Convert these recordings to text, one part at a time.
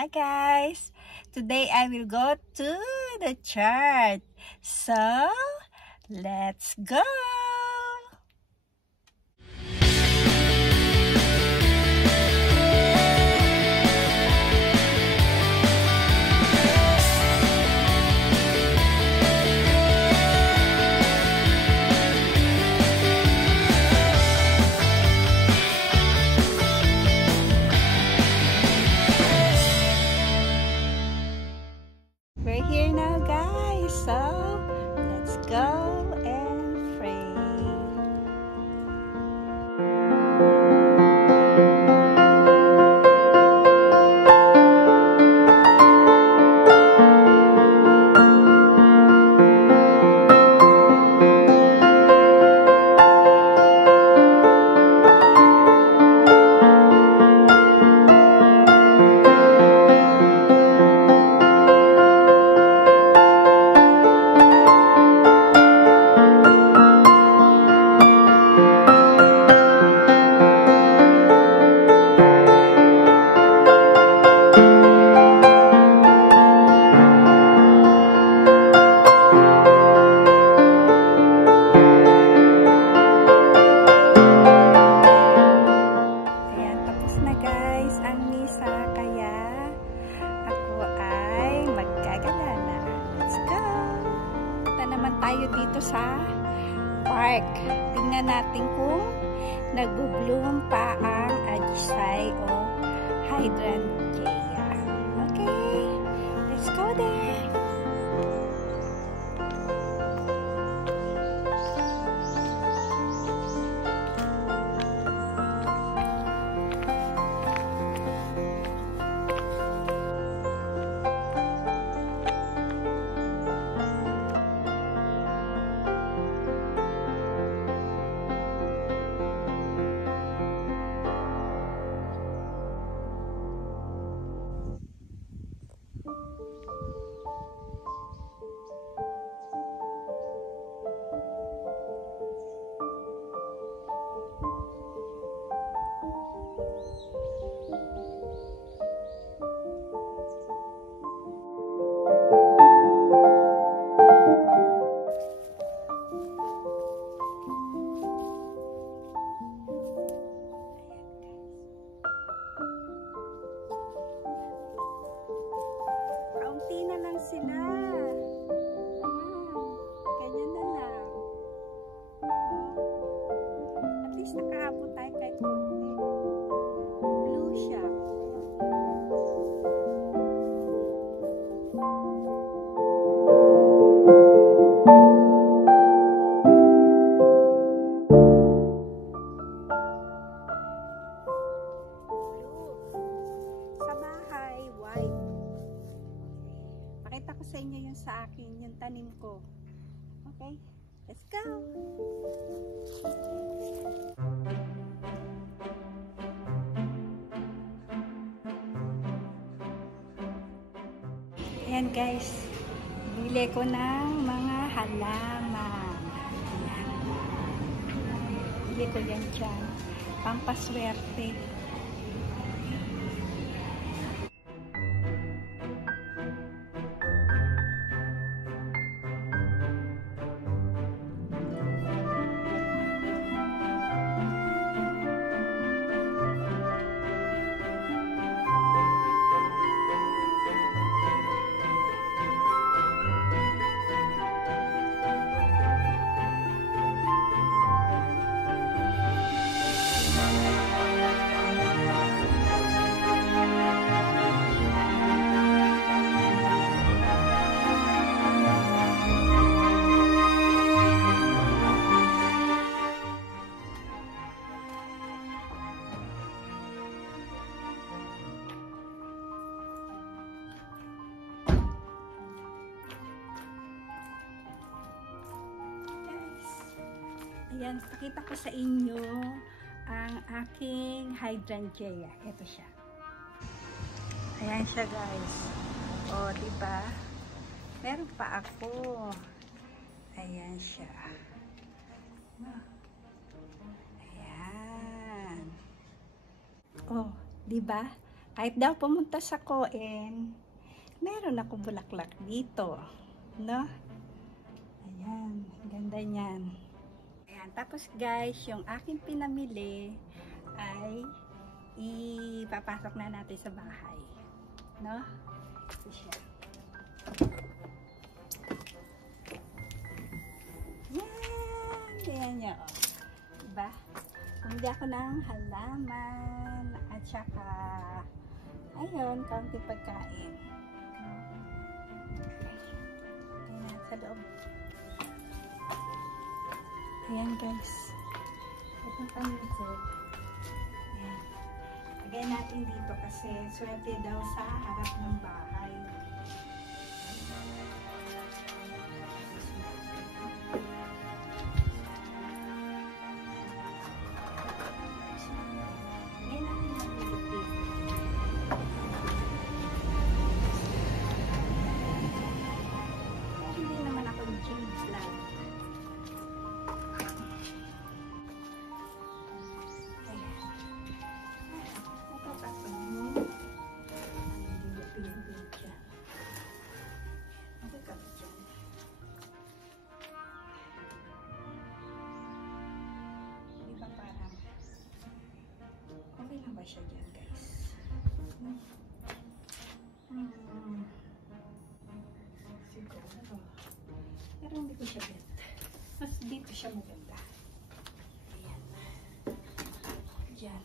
Hi guys! Today I will go to the church. So, let's go! We're here now guys, so let's go and pray. Tayo dito sa park. Tingnan natin kung nagbo-bloom pa ang ajisai o hydrangea. Okay, let's go there. Kaunti na lang sila. Ganyan na lang. At least nakaabot tayo kahit konti. Blue siya. Pakita ko sa inyo yung sa akin, yung tanim ko. Okay? Let's go! Ayan guys, bili ko ng mga halaman. Ayan. Bili ko yan dyan. Pampaswerte. Ayan, pakita ko sa inyo ang aking hydrangea. Ito siya. Ayan siya guys. O, diba? Meron pa ako. Ayan siya. Ayan. Oh, 'di ba? Kahit daw pumunta sa Coen, meron ako bulaklak dito. No? Ayan, ganda niyan. Ayan, tapos guys, yung aking pinamili ay ipapasok na natin sa bahay. No? Ito siya. Yan! Ayan niya, oh. Diba? Bumili ako ng halaman at saka ayun, kaunting pagkain. Ayan, sa loob. Ayan guys. Itong paminto. Ayan. Lagay natin dito kasi swerte daw sa harap ng bahay. Siya dyan guys. Siguro. Pero hindi ko siya bet. Mas dito siya maganda. Ayan. Dyan.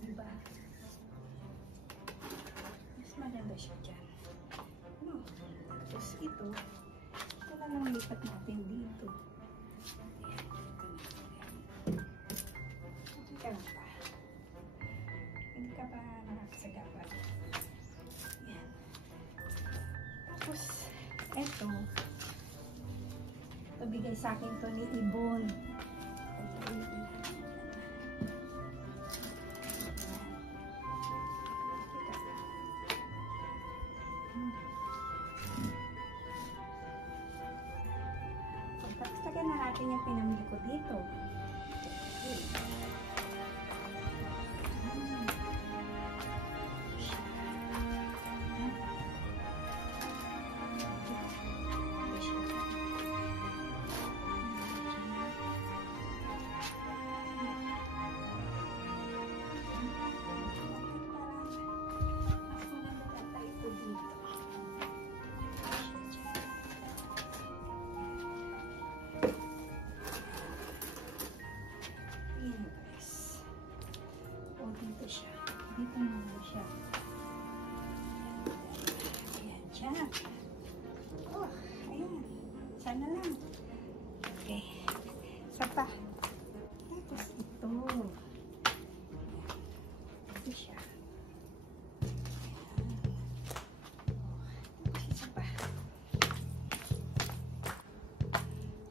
Diba? Mas maganda siya dyan. No. Tapos ito na lang lipat natin dito. Ayan. Ito na. Okay ba? Hindi ka ba nakakasagapan? Yan. Tapos, eto. Ito bigay sa akin to ni Ibon. Tapos, tagan na natin yung pinamili ko dito. Dito siya. Dito naman siya. Ayan siya. Oh, ayan. Sana lang. Okay. Isa pa. Tapos ito. Ito siya. Ayan. Tapos isa pa.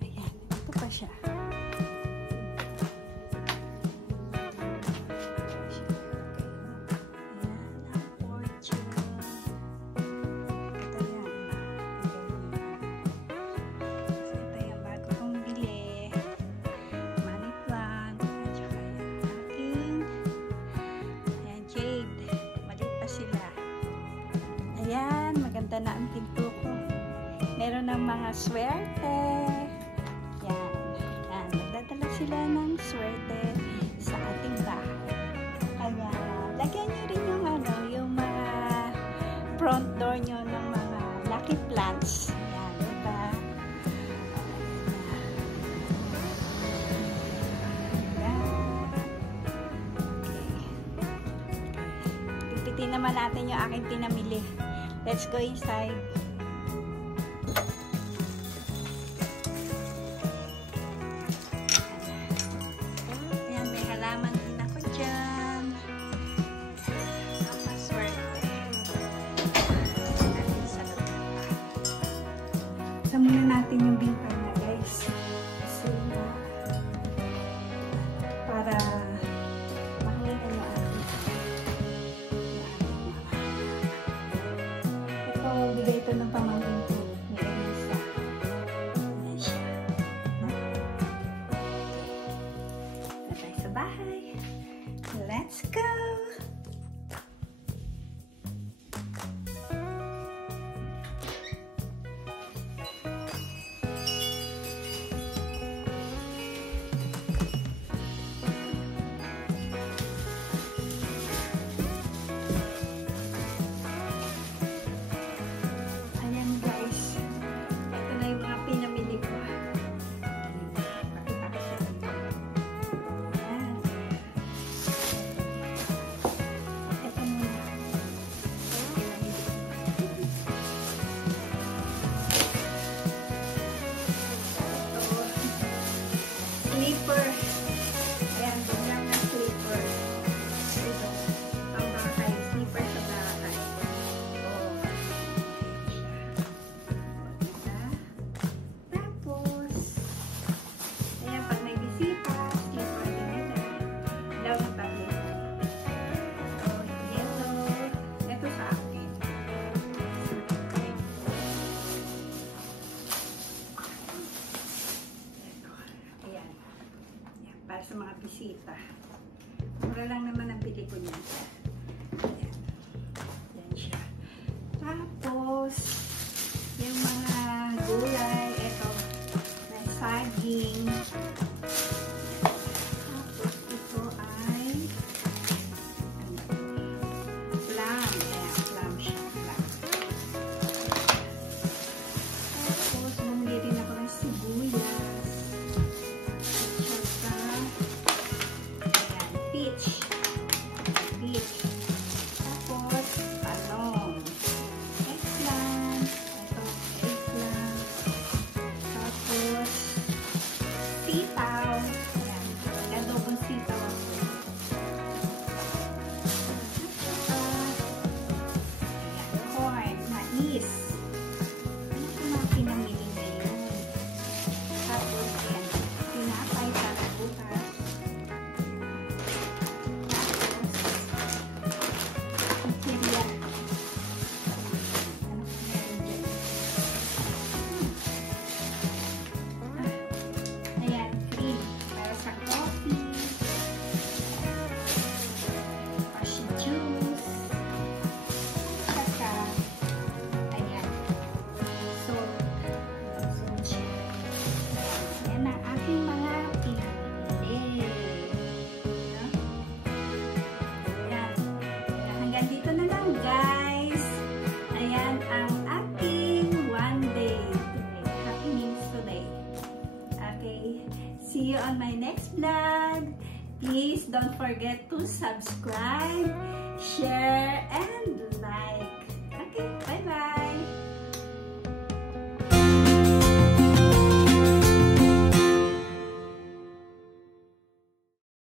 Ayan. Ito pa siya. Ayan, maganda na ang pinto ko. Meron ng mga swerte. Yan. Yan. Nagdadala sila ng swerte sa ating bahay. Kaya, lagyan nyo rin yung yung mga front door nyo ng mga lucky plants. Yan. Diba? Pipitin naman natin yung aking pinamili. Let's go inside. Ayan, may halaman din ako dyan. Ang maswerte. Sa muna natin yung bintana, guys. Kasi para makita nyo bigay ito ng pamangkin ko ni Elisa. Ayan siya. Na tayo sa bahay. Let's go! bisita. Mura lang naman ang bili ko niya. Ayan. Yan siya. Tapos, yung mga gulay, ito, na saging. Tapos, ito ay plum. Ayan, plum siya. Plum. Tapos, bumili rin ako ng sibuyas. Peach. Tapos, talong. Eggplant. Ito, eggplant. Tapos, sitaw. Ayan. Adobong sitaw ako. Ayan, corn. Mais. Ano yung mga pinamili ngayon? Tapos, ayan. Tinapay para bukas. Dito na lang guys. Ayan ang ating one day today. Happy Meals today. Okay. See you on my next vlog. Please don't forget to subscribe, share, and